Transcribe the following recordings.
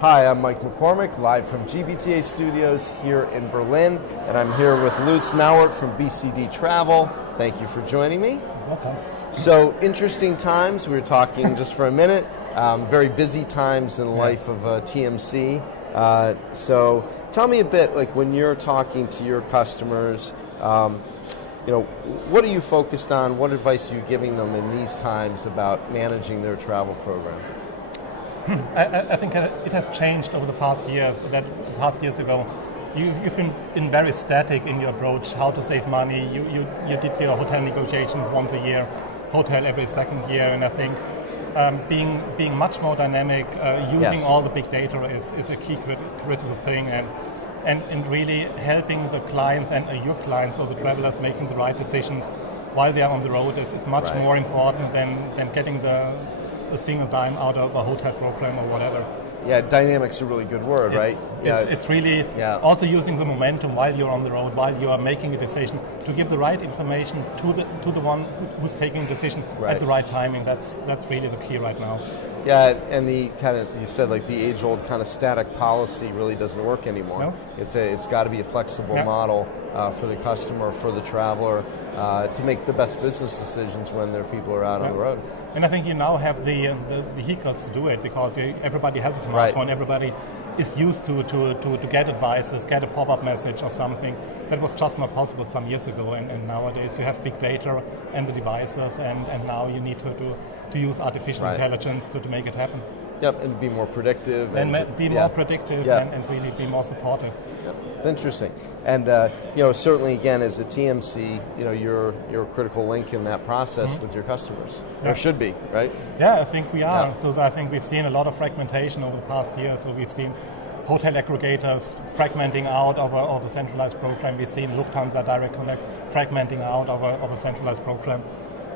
Hi, I'm Mike McCormick, live from GBTA Studios here in Berlin, and I'm here with Lutz Nauert from BCD Travel. Thank you for joining me. Okay. So, interesting times. We were talking just for a minute. Very busy times in the life of TMC. So, tell me a bit, like when you're talking to your customers, what are you focused on? What advice are you giving them in these times about managing their travel program? I think it has changed over the past years. Years ago, you've been very static in your approach, how to save money. You did your hotel negotiations once a year, hotel every second year, and I think being much more dynamic, using all the big data is a key critical thing, and really helping the clients and your clients or the travelers making the right decisions while they are on the road is much more important than getting the single dime out of a hotel program or whatever. Yeah, dynamic's a really good word, right? It's really also using the momentum while you're on the road, while you are making a decision, to give the right information to the one who's taking a decision at the right timing. That's really the key right now. Yeah, and the kind of, you said like the age-old kind of static policy really doesn't work anymore. No? It's got to be a flexible model for the customer, for the traveler, to make the best business decisions when their people are out on the road. And I think you now have the vehicles to do it, because everybody has a smartphone. Everybody is used to get advices, get a pop-up message or something. That was just not possible some years ago, and nowadays you have big data and the devices, and now you need to use artificial intelligence to make it happen. Yep, and be more predictive. And be more predictive and really be more supportive. Yep. Interesting. And certainly again as a TMC, you're a critical link in that process with your customers. Or should be, right? Yeah, I think we are. So I think we've seen a lot of fragmentation over the past years. So we've seen hotel aggregators fragmenting out of a centralized program. We've seen Lufthansa Direct Connect fragmenting out of a centralized program.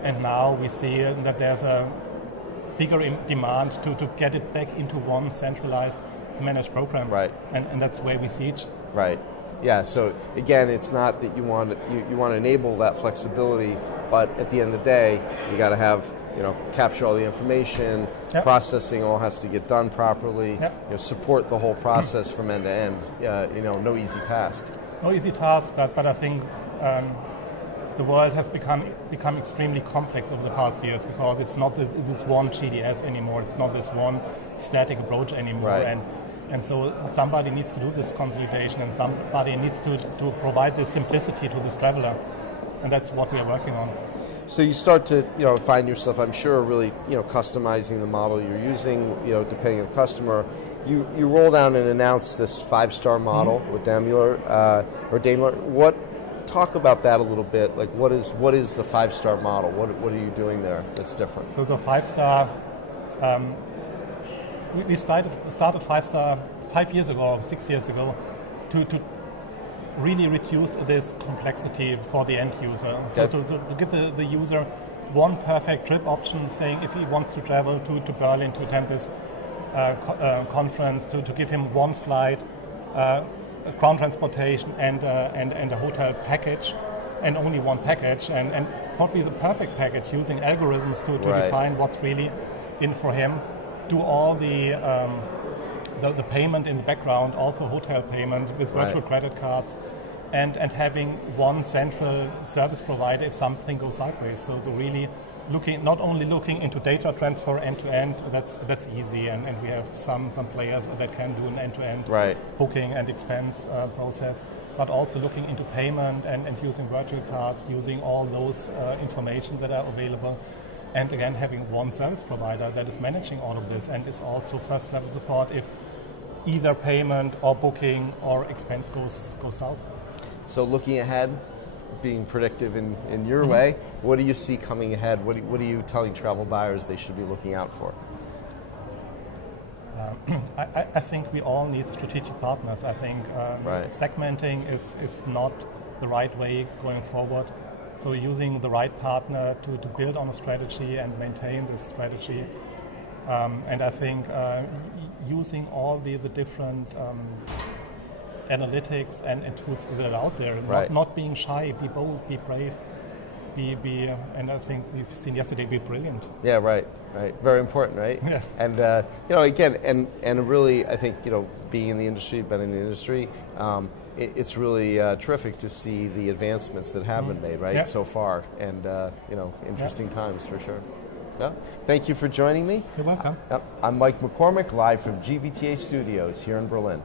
And now we see that there's a bigger demand to get it back into one centralized managed program. Right. And that's where we see it. Right. Yeah, so again, it's not that you want to enable that flexibility, but at the end of the day, you got to have, capture all the information, processing all has to get done properly, support the whole process from end to end. No easy task. No easy task, but I think the world has become extremely complex over the past years, because it's not this one GDS anymore. It's not this one static approach anymore. Right. And so somebody needs to do this consolidation, and somebody needs to provide this simplicity to this traveler, and that's what we are working on. So you start to find yourself, I'm sure, really customizing the model you're using, depending on the customer. You roll down and announce this 5-star model with Daimler. Talk about that a little bit. Like, what is the 5-star model? What are you doing there that's different? So the 5-star, we started 5-star 5 years ago, 6 years ago, to really reduce this complexity for the end user. So to give the user one perfect trip option, saying if he wants to travel to Berlin to attend this conference, to give him one flight, ground transportation and a hotel package, and only one package, and probably the perfect package, using algorithms to define what's really in for him. Do all the payment in the background, also hotel payment with virtual credit cards, and having one central service provider if something goes sideways. So really not only looking into data transfer end to end, that's easy, and we have some players that can do an end-to-end booking and expense process, but also looking into payment and using virtual cards, using all those information that are available, and again having one service provider that is managing all of this and is also first level support if either payment or booking or expense goes south. So looking ahead, being predictive in your way, what do you see coming ahead? What are you telling travel buyers they should be looking out for? I think we all need strategic partners. I think segmenting is not the right way going forward. So using the right partner to build on a strategy and maintain this strategy. And I think using all the different analytics and tools that are out there, not being shy, be bold, be brave, and I think we've seen yesterday, be brilliant. Yeah, right. Very important, right? Yeah. And again, and really, I think being in the industry, been in the industry, it's really terrific to see the advancements that have been made, right, so far, and interesting times for sure. Yeah. Thank you for joining me. You're welcome. I'm Mike McCormick, live from GBTA Studios here in Berlin.